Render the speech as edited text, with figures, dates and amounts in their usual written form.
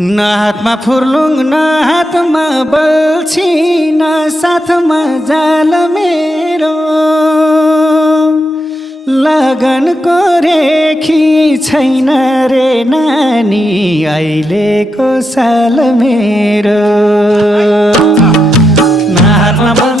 न हातमा फुर्लुङ न हातमा बल्छी न साथमा जाल मेरो लगनको रेखी छैन रे नानी अहिलेको साल मेरो न हातमा